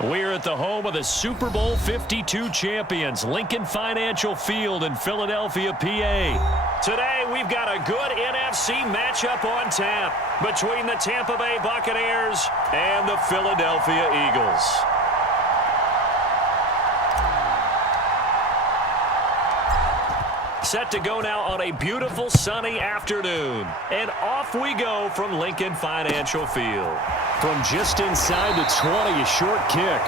We're at the home of the Super Bowl 52 champions, Lincoln Financial Field in Philadelphia, PA. Today, we've got a good NFC matchup on tap between the Tampa Bay Buccaneers and the Philadelphia Eagles. Set to go now on a beautiful sunny afternoon. And off we go from Lincoln Financial Field. From just inside the 20, a short kick.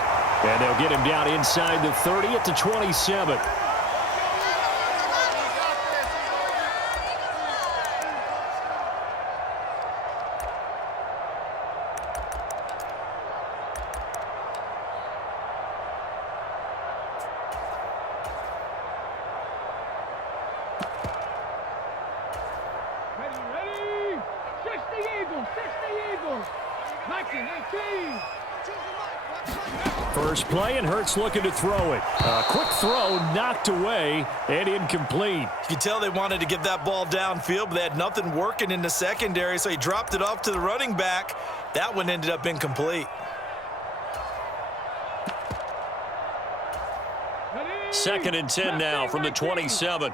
And they'll get him down inside the 30 at the 27. First play, and Hurts looking to throw it. A quick throw, knocked away, and incomplete. You can tell they wanted to get that ball downfield, but they had nothing working in the secondary, so he dropped it off to the running back. That one ended up incomplete. Second and 10 now from the 27.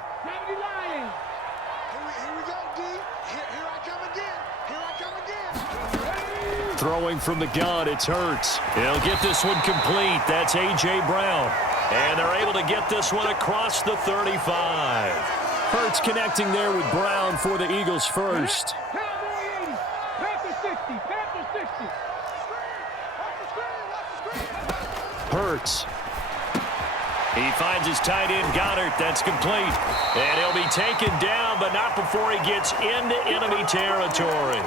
Throwing from the gun, it's Hurts. He'll get this one complete. That's A.J. Brown. And they're able to get this one across the 35. Hurts connecting there with Brown for the Eagles first. Hurts. He finds his tight end, Goddard. That's complete. And he'll be taken down, but not before he gets into enemy territory.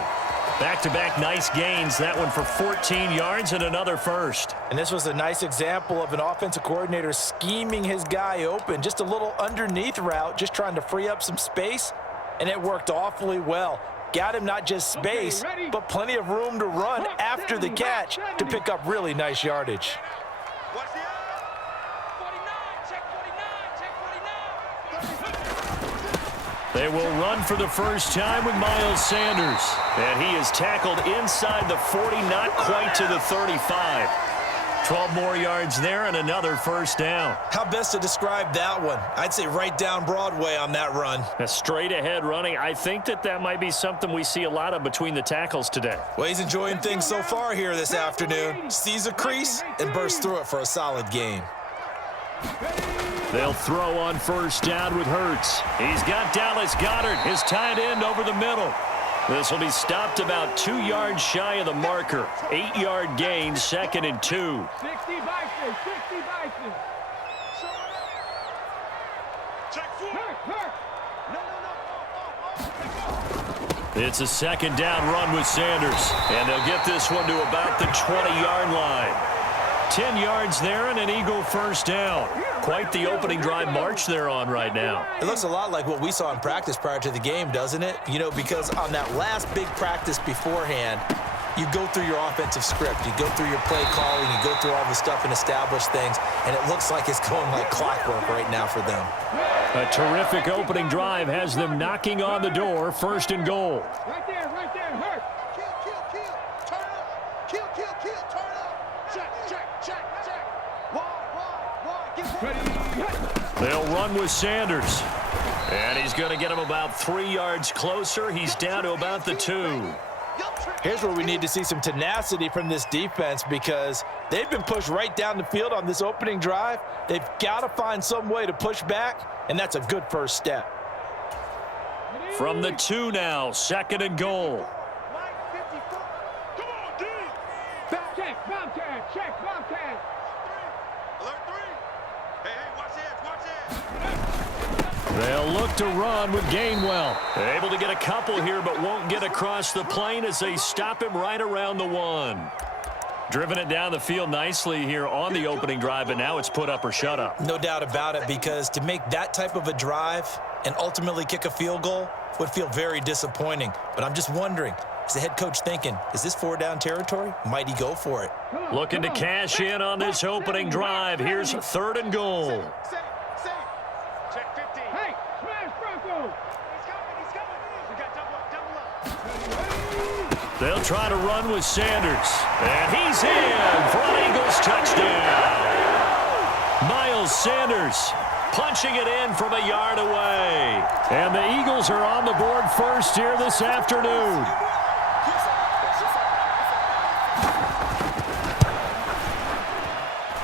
Back-to-back nice gains. That one for 14 yards and another first. And this was a nice example of an offensive coordinator scheming his guy open. Just a little underneath route, just trying to free up some space, and it worked awfully well. Got him not just space, but plenty of room to run after the catch to pick up really nice yardage. They will run for the first time with Miles Sanders. And he is tackled inside the 40, not quite to the 35. 12 more yards there and another first down. How best to describe that one? I'd say right down Broadway on that run. A straight ahead running. I think that might be something we see a lot of between the tackles today. Well, he's enjoying things so far here this afternoon. Sees a crease and bursts through it for a solid gain. They'll throw on first down with Hurts. He's got Dallas Goedert, his tight end, over the middle. This will be stopped about 2 yards shy of the marker. 8-yard gain, second and 2. 60 Bison, 60 Bison. It's a second down run with Sanders. And they'll get this one to about the 20-yard line. 10 yards there and an Eagle first down. Quite the opening drive march they're on right now. It looks a lot like what we saw in practice prior to the game, doesn't it? You know, because on that last big practice beforehand, you go through your offensive script. You go through your play calling. You go through all the stuff and establish things. And it looks like it's going like clockwork right now for them. A terrific opening drive has them knocking on the door. First and goal. Right there, hurt. Kill, turn up. Check. They'll run with Sanders. And he's going to get him about 3 yards closer. He's down to about the 2. Here's where we need to see some tenacity from this defense because they've been pushed right down the field on this opening drive. They've got to find some way to push back, and that's a good first step. From the 2 now, second and goal. Check, Bobcat. Alert 3. Hey, watch this. They'll look to run with Gainwell. Able to get a couple here, but won't get across the plane as they stop him right around the 1. Driven it down the field nicely here on the opening drive, but now it's put up or shut up. No doubt about it, because to make that type of a drive and ultimately kick a field goal would feel very disappointing. But I'm just wondering, is the head coach thinking, is this 4-down territory? Might he go for it? Looking to cash in on this opening drive. Here's third and goal. Check 15. Hey, smash Bronco. He's coming. We got double up. They'll try to run with Sanders. And he's in for an Eagles touchdown. Miles Sanders punching it in from a yard away. And the Eagles are on the board first here this afternoon.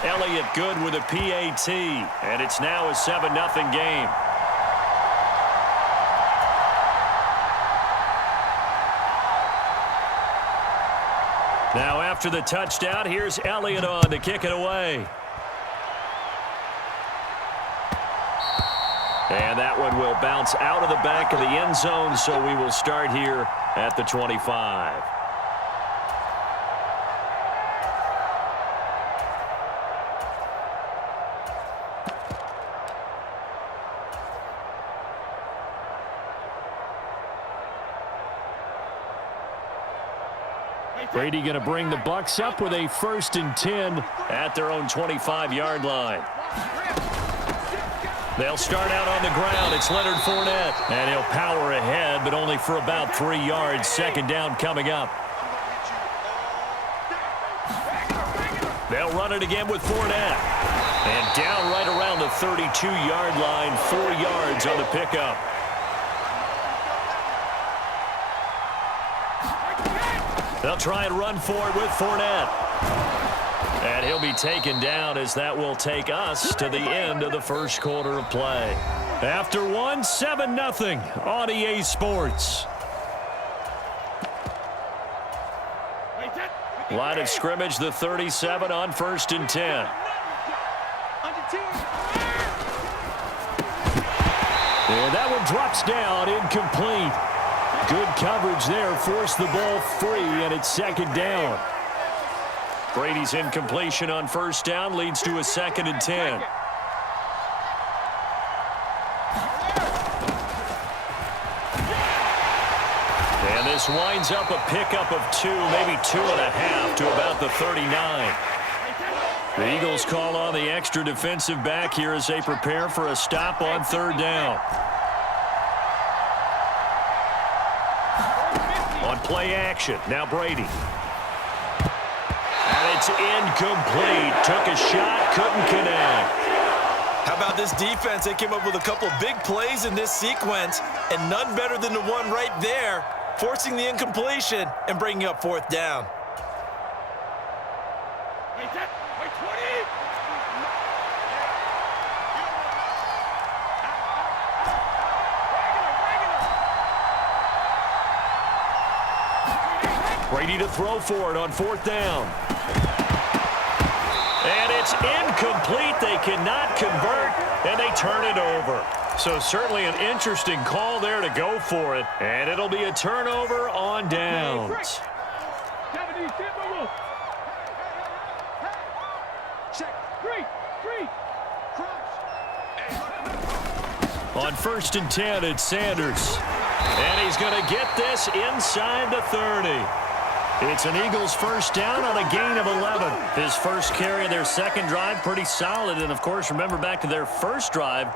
Elliott good with a PAT. And it's now a 7-0 game. Now after the touchdown, here's Elliott on to kick it away. And that one will bounce out of the back of the end zone, so we will start here at the 25. Brady going to bring the Bucs up with a 1st and 10 at their own 25-yard line. They'll start out on the ground. It's Leonard Fournette. And he'll power ahead, but only for about 3 yards. 2nd down coming up. They'll run it again with Fournette. And down right around the 32-yard line. 4 yards on the pickup. They'll try and run for it with Fournette. And he'll be taken down as that will take us to the end of the first quarter of play. After one, 7-0 on EA Sports. Line of scrimmage, the 37 on 1st and 10. And that one drops down, incomplete. Good coverage there, forced the ball free, and it's 2nd down. Brady's incompletion on 1st down leads to a 2nd and 10. And this winds up a pickup of 2, maybe 2.5 to about the 39. The Eagles call on the extra defensive back here as they prepare for a stop on 3rd down. On play action, now Brady. And it's incomplete. Took a shot, couldn't connect. How about this defense? They came up with a couple of big plays in this sequence, and none better than the one right there, forcing the incompletion and bringing up 4th down. Brady to throw for it on 4th down. And it's incomplete. They cannot convert, and they turn it over. So certainly an interesting call there to go for it. And it'll be a turnover on downs. On 1st and 10, it's Sanders. And he's going to get this inside the 30. It's an Eagles 1st down on a gain of 11. His first carry of their 2nd drive, pretty solid. And, of course, remember back to their 1st drive,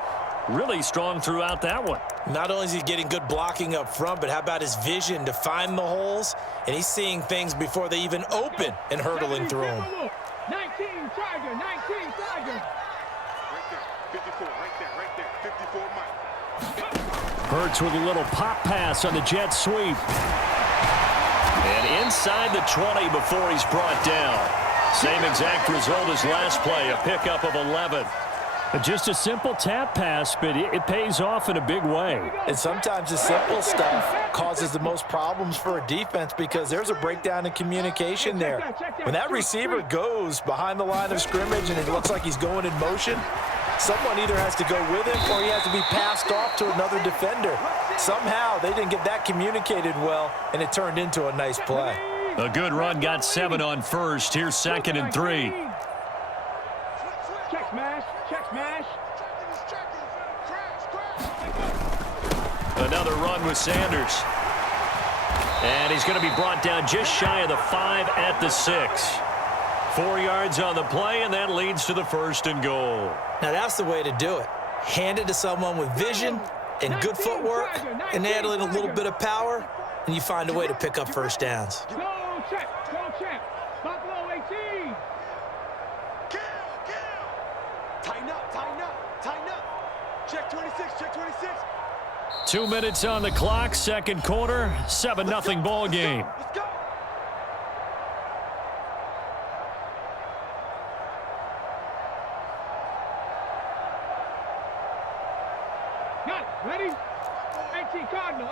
really strong throughout that one. Not only is he getting good blocking up front, but how about his vision to find the holes? And he's seeing things before they even open and hurdling through them. 19 Tiger, 19 Tiger. Right there, 54, right there, 54 Mike. Hurts with a little pop pass on the jet sweep. And inside the 20 before he's brought down. Same exact result as last play, a pickup of 11. Just a simple tap pass, but it pays off in a big way. And sometimes the simple stuff causes the most problems for a defense because there's a breakdown in communication there. When that receiver goes behind the line of scrimmage and it looks like he's going in motion, someone either has to go with him or he has to be passed off to another defender. Somehow they didn't get that communicated well, and it turned into a nice play. A good run, got 7 on 1st. Here's 2nd and 3. Check smash, check smash. Another run with Sanders. And he's going to be brought down just shy of the 5 at the 6. 4 yards on the play, and that leads to the 1st and goal. Now that's the way to do it. Hand it to someone with vision and good footwork, and add in a little bit of power, and you find a way to pick up first downs. Go check. Buffalo 18. Kill. Tighten up. Check 26. 2 minutes on the clock, second quarter, 7-0 ball game. Let's go. Got it. Ready? 18 Cardinal.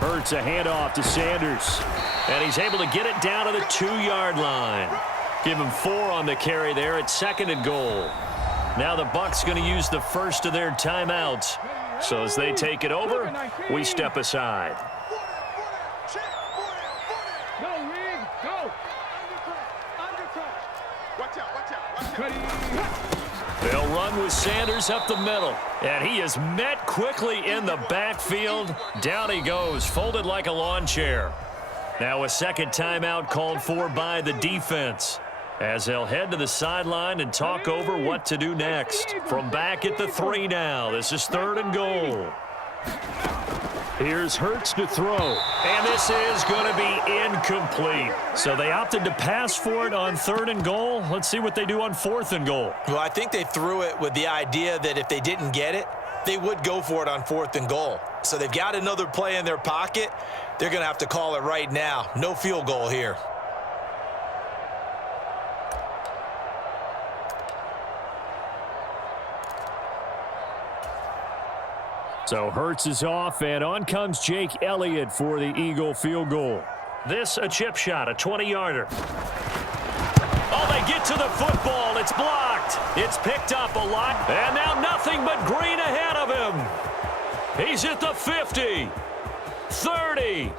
Hurts a handoff to Sanders. And he's able to get it down to the 2-yard line. Give him 4 on the carry there at 2nd and goal. Now the Bucs going to use the first of their timeouts. So as they take it over, we step aside. Go, Rig. Go. Watch out. Ready. They'll run with Sanders up the middle. And he is met quickly in the backfield. Down he goes, folded like a lawn chair. Now a second timeout called for by the defense, as they'll head to the sideline and talk over what to do next. From back at the 3 now. This is 3rd and goal. Here's Hurts to throw. And this is going to be incomplete. So they opted to pass for it on 3rd and goal. Let's see what they do on 4th and goal. Well, I think they threw it with the idea that if they didn't get it, they would go for it on 4th and goal. So they've got another play in their pocket. They're going to have to call it right now. No field goal here. So Hurts is off, and on comes Jake Elliott for the Eagle field goal. This a chip shot, a 20-yarder. Oh, they get to the football. It's blocked. It's picked up a lot. And now nothing but green ahead of him. He's at the 50, 30,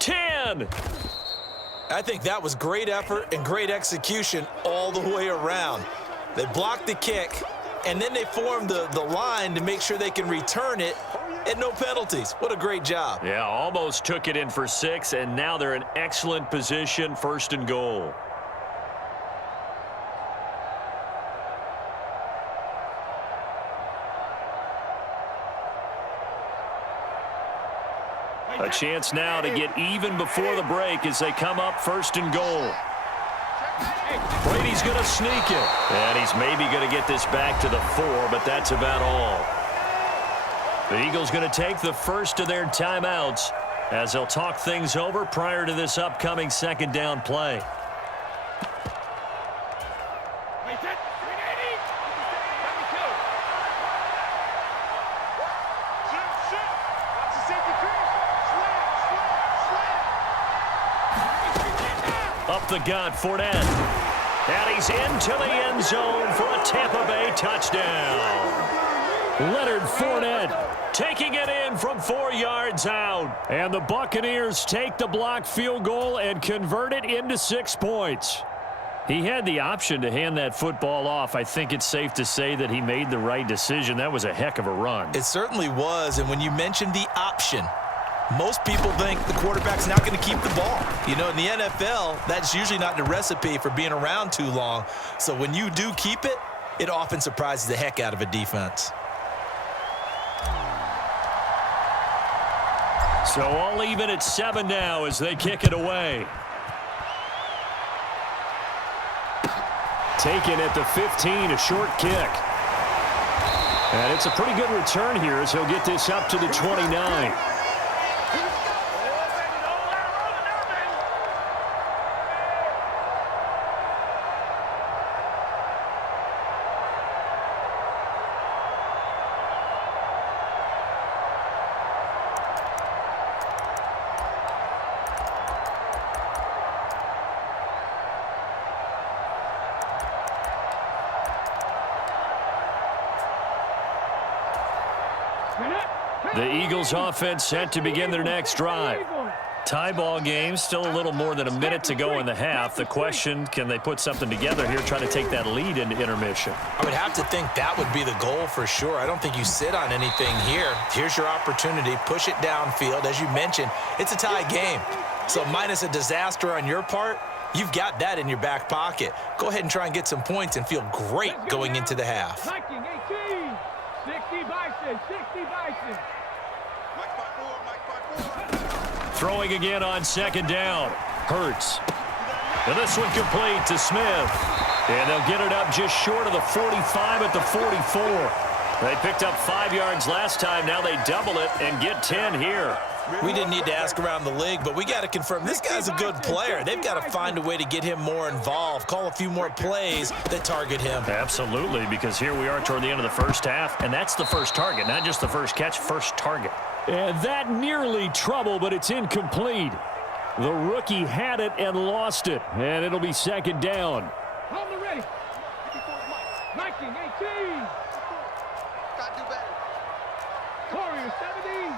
10. I think that was great effort and great execution all the way around. They blocked the kick, and then they formed the line to make sure they can return it and no penalties. What a great job. Yeah, almost took it in for 6, and now they're in excellent position, 1st and goal. A chance now to get even before the break as they come up 1st and goal. Brady's going to sneak it. And he's maybe going to get this back to the 4, but that's about all. The Eagles going to take the first of their timeouts as they'll talk things over prior to this upcoming 2nd down play. Up the gut, Fournette. And he's into the end zone for a Tampa Bay touchdown. Leonard Fournette taking it in from 4 yards out. And the Buccaneers take the blocked field goal and convert it into 6 points. He had the option to hand that football off. I think it's safe to say that he made the right decision. That was a heck of a run. It certainly was, and when you mentioned the option, most people think the quarterback's not going to keep the ball. You know, in the NFL, that's usually not the recipe for being around too long. So when you do keep it, it often surprises the heck out of a defense. So all even at 7 now as they kick it away. Taken at the 15, a short kick. And it's a pretty good return here as he'll get this up to the 29. The Eagles offense set to begin their next drive. Tie ball game, still a little more than a minute to go in the half. The question, can they put something together here, trying to take that lead into intermission? I would have to think that would be the goal for sure. I don't think you sit on anything here. Here's your opportunity. Push it downfield. As you mentioned, it's a tie game. So minus a disaster on your part, you've got that in your back pocket. Go ahead and try and get some points and feel great going into the half. 60 Bison, 60 Bison. Mike 5-4, Mike 5-4. Throwing again on second down. Hurts. And this one complete to Smith. And they'll get it up just short of the 45 at the 44. They picked up 5 yards last time. Now they double it and get 10 here. We didn't need to ask around the league, but we got to confirm this guy's a good player. They've got to find a way to get him more involved, call a few more plays that target him. Absolutely, because here we are toward the end of the first half, and that's the first target, not just the first catch, first target. And that nearly trouble, but it's incomplete. The rookie had it and lost it, and it'll be second down. Hold the ready. 19, 18. Gotta do better. Warriors, 70.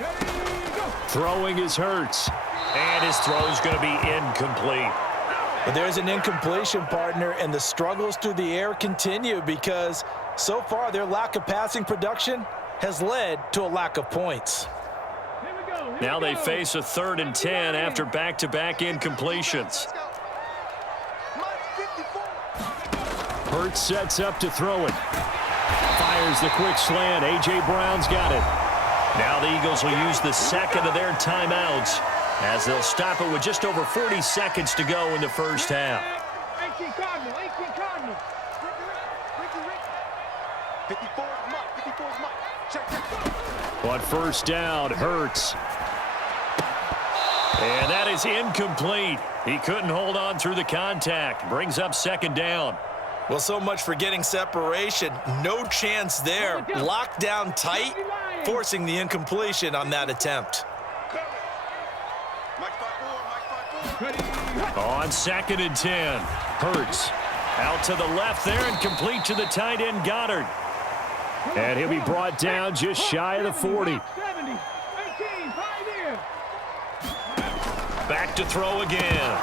Ready, go. Throwing is Hurts, and his throw's going to be incomplete. But there's an incompletion, partner, and the struggles through the air continue because so far their lack of passing production has led to a lack of points. Here we go. Here Now we they go. face a 3rd and 10 after back-to-back incompletions. Let's go. Mike 54. Hurts sets up to throw it. Fires the quick slant. A.J. Brown's got it. Now the Eagles will use the second of their timeouts as they'll stop it with just over 40 seconds to go in the first half. 18 Cardinal, 18 Cardinal. Ricky. 54 is Mike. 54 is Mike. Check. On first down, Hurts. And that is incomplete. He couldn't hold on through the contact. Brings up second down. Well, so much for getting separation. No chance there. Locked down tight, forcing the incompletion on that attempt. Mike 5-4, Mike 5-4. Ready. On 2nd and 10, Hurts out to the left there and complete to the tight end Goddard. And he'll be brought down just shy of the 40. 70. 18, Pioneer. Back to throw again.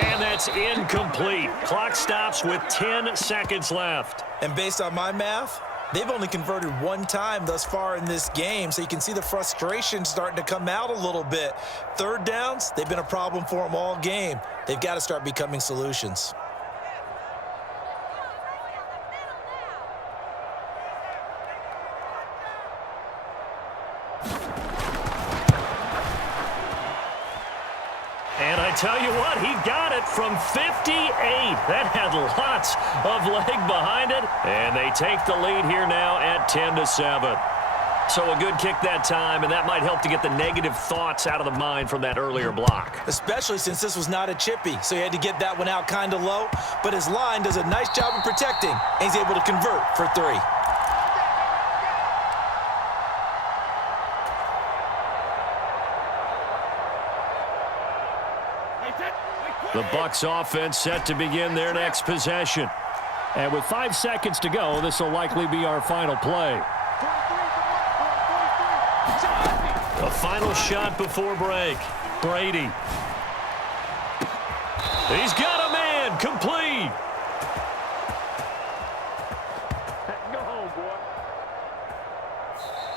And that's incomplete. Clock stops with 10 seconds left. And based on my math, they've only converted one time thus far in this game, so you can see the frustration starting to come out a little bit. Third downs, they've been a problem for them all game. They've got to start becoming solutions. And I tell you what, he got it from 58. That had lots of leg behind it. And they take the lead here now at 10-7. So a good kick that time, and that might help to get the negative thoughts out of the mind from that earlier block. Especially since this was not a chippy, so he had to get that one out kind of low. But his line does a nice job of protecting, and he's able to convert for 3. The Bucs offense set to begin their next possession. And with 5 seconds to go, this will likely be our final play. A final shot before break. Brady. He's got a man. Complete. Go home, boy.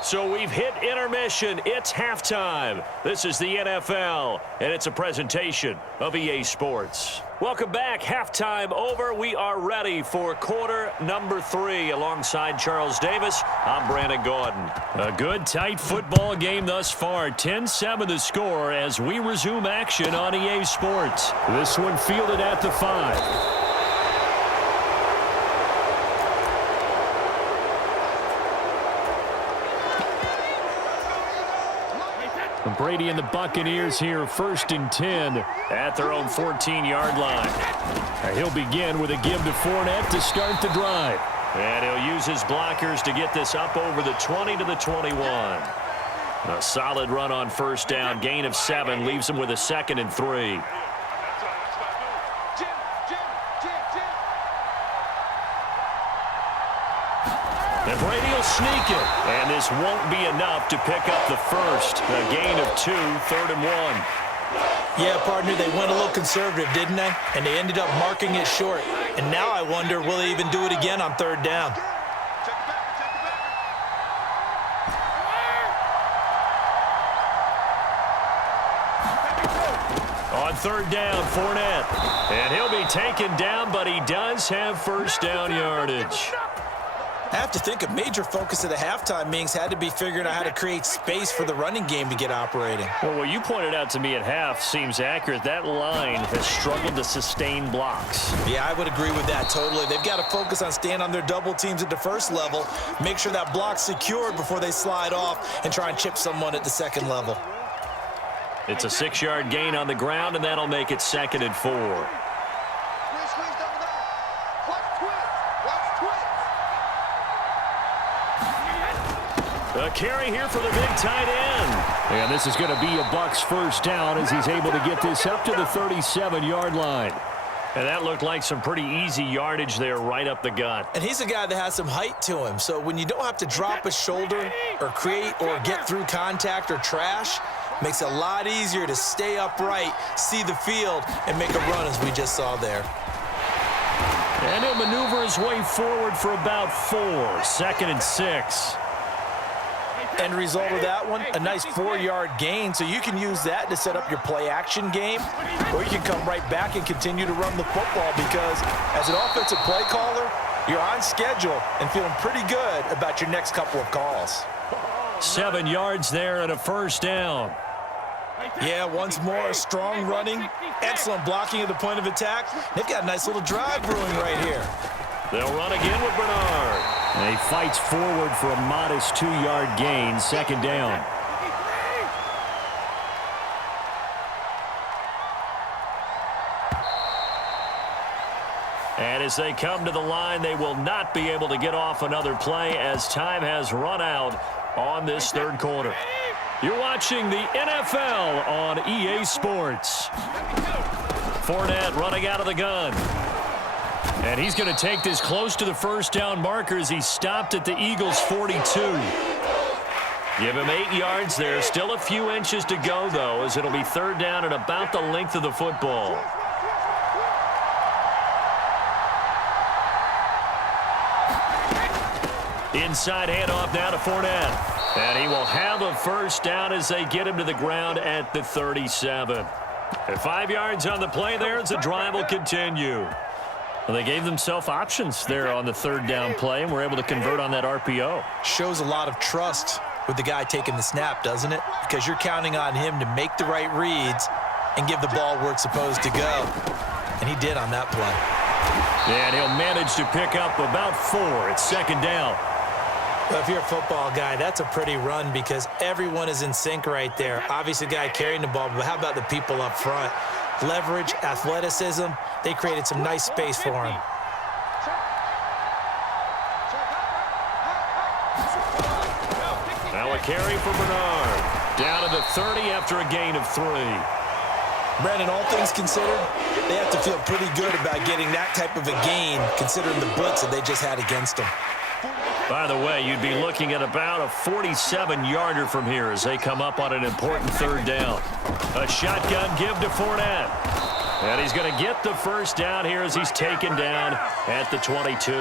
So we've hit intermission. It's halftime. This is the NFL, and it's a presentation of EA Sports. Welcome back. Halftime over. We are ready for quarter number 3. Alongside Charles Davis, I'm Brandon Gordon. A good, tight football game thus far. 10-7 the score as we resume action on EA Sports. This one fielded at the 5. Brady and the Buccaneers here, 1st and 10 at their own 14-yard line. He'll begin with a give to Fournette to start the drive. And he'll use his blockers to get this up over the 20 to the 21. A solid run on first down, gain of 7, leaves him with a 2nd and 3. And Brady will sneak it. And this won't be enough to pick up the first. A gain of 2, 3rd and 1. Yeah, partner, they went a little conservative, didn't they? And they ended up marking it short. And now I wonder, will they even do it again on 3rd down? On On third down, Fournette. And he'll be taken down, but he does have first down yardage. I have to think a major focus of the halftime meetings had to be figuring out how to create space for the running game to get operating. Well, what you pointed out to me at half seems accurate. That line has struggled to sustain blocks. Yeah, I would agree with that totally. They've got to focus on staying on their double teams at the first level, make sure that block's secured before they slide off and try and chip someone at the second level. It's a 6-yard gain on the ground, and that'll make it 2nd and 4. A carry here for the big tight end. And this is going to be a Bucs first down as he's able to get this up to the 37-yard line. And that looked like some pretty easy yardage there right up the gut. And he's a guy that has some height to him. So when you don't have to drop a shoulder or create or get through contact or trash, makes it a lot easier to stay upright, see the field, and make a run as we just saw there. And he'll maneuver his way forward for about 4. 2nd and 6. End result of that one, a nice 4-yard gain, so you can use that to set up your play-action game, or you can come right back and continue to run the football because as an offensive play caller, you're on schedule and feeling pretty good about your next couple of calls. 7 yards there and a first down. Yeah, once more, strong running, excellent blocking at the point of attack. They've got a nice little drive brewing right here. They'll run again with Bernard. And he fights forward for a modest 2-yard gain, 2nd down. And as they come to the line, they will not be able to get off another play as time has run out on this third quarter. You're watching the NFL on EA Sports. Fournette running out of the gun. And he's going to take this close to the first down marker as he stopped at the Eagles' 42. Give him 8 yards there. Still a few inches to go, though, as it'll be third down at about the length of the football. Inside handoff now to Fournette. And he will have a first down as they get him to the ground at the 37. At 5 yards on the play there as the drive will continue. Well, they gave themselves options there on the third down play and were able to convert on that RPO. Shows a lot of trust with the guy taking the snap, doesn't it? Because you're counting on him to make the right reads and give the ball where it's supposed to go. And he did on that play. And he'll manage to pick up about 4. It's 2nd down. Well, if you're a football guy, that's a pretty run because everyone is in sync right there. Obviously, the guy carrying the ball, but how about the people up front? Leverage, athleticism, they created some nice space for him. Now a carry for Bernard. Down to the 30 after a gain of 3. Brandon, all things considered, they have to feel pretty good about getting that type of a gain considering the blitz that they just had against them. By the way, you'd be looking at about a 47-yarder from here as they come up on an important third down. A shotgun give to Fournette. And he's going to get the first down here as he's taken down at the 22.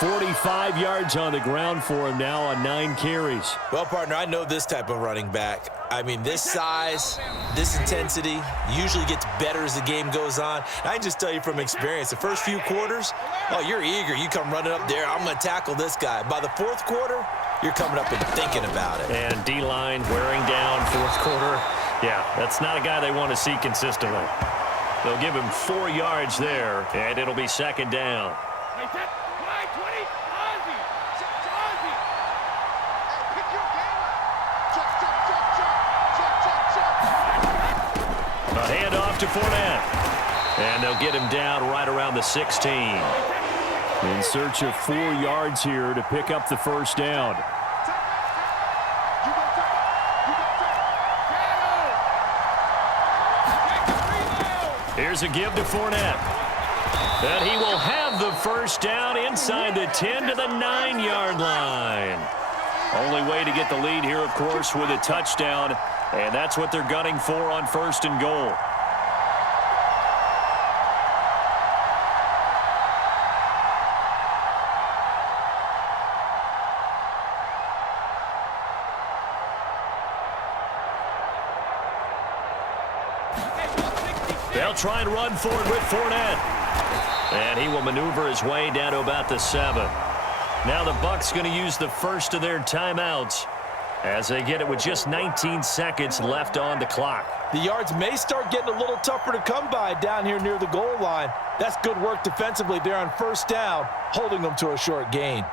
45 yards on the ground for him now on 9 carries. Well, partner, I know this type of running back. I mean, this size, this intensity usually gets better as the game goes on. And I can just tell you from experience, the first few quarters, oh, you're eager. You come running up there, I'm going to tackle this guy. By the fourth quarter, you're coming up and thinking about it. And D-line wearing down fourth quarter. Yeah, that's not a guy they want to see consistently. They'll give him 4 yards there, and it'll be 2nd down. A handoff to Fournette. And they'll get him down right around the 16. In search of 4 yards here to pick up the first down. Here's a give to Fournette. And he will have the first down inside the 10 to the 9-yard line. Only way to get the lead here, of course, with a touchdown. And that's what they're gunning for on 1st and goal. They'll try and run for it with Fournette. And he will maneuver his way down to about the 7. Now the Bucs going to use the first of their timeouts as they get it with just 19 seconds left on the clock. The yards may start getting a little tougher to come by down here near the goal line. That's good work defensively there on first down, holding them to a short gain.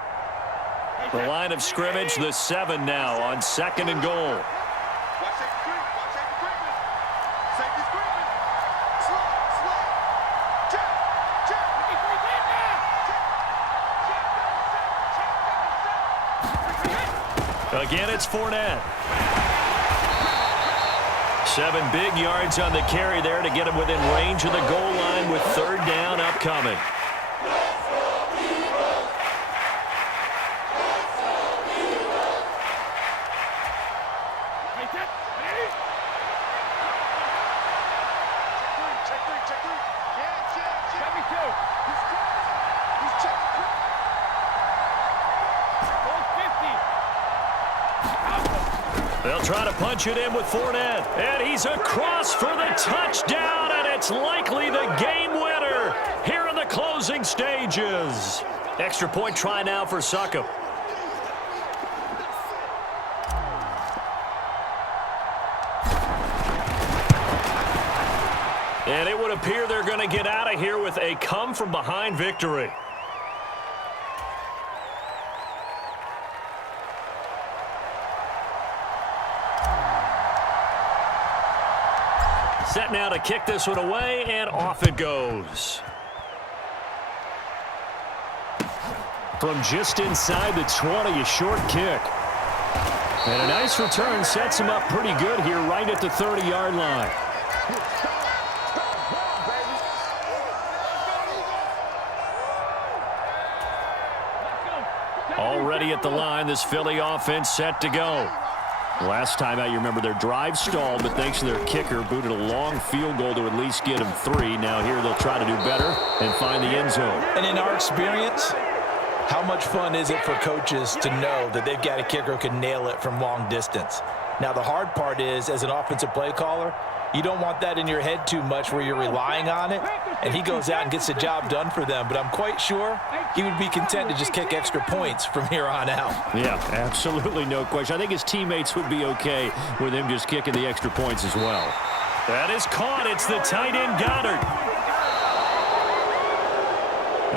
The line of scrimmage, the 7 now on 2nd and goal. Watch safety screen. Watch safety screen. Safety screen. Slow. Check. Again, it's Fournette. 7 big yards on the carry there to get him within range of the goal line with 3rd down upcoming. They'll try to punch it in with Fournette. And he's across for the touchdown, and it's likely the game winner here in the closing stages. Extra point try now for Succop. And it would appear they're going to get out of here with a come-from-behind victory. Set now to kick this one away, and off it goes. From just inside the 20, a short kick. And a nice return sets him up pretty good here right at the 30-yard line. Already at the line, this Philly offense set to go. Last time out, you remember their drive stalled, but thanks to their kicker, booted a long field goal to at least get them 3. Now here they'll try to do better and find the end zone. And in our experience, how much fun is it for coaches to know that they've got a kicker who can nail it from long distance? Now the hard part is, as an offensive play caller, you don't want that in your head too much where you're relying on it, and he goes out and gets the job done for them. But I'm quite sure he would be content to just kick extra points from here on out. Yeah, absolutely no question. I think his teammates would be okay with him just kicking the extra points as well. That is caught. It's the tight end Goddard.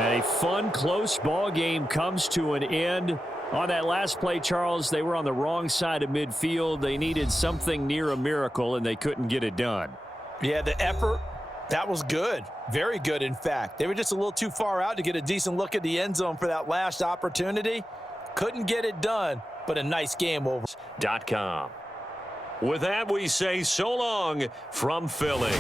And a fun, close ball game comes to an end. On that last play, Charles, they were on the wrong side of midfield. They needed something near a miracle, and they couldn't get it done. Yeah, the effort, that was good. Very good, in fact. They were just a little too far out to get a decent look at the end zone for that last opportunity. Couldn't get it done, but a nice game over. .com. With that, we say so long from Philly.